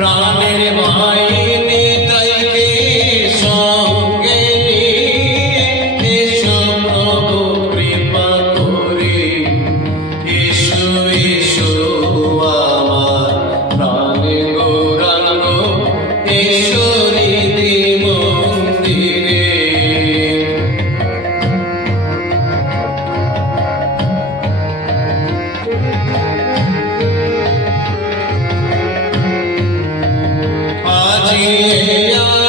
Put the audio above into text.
প্রাণের ভাই yeah.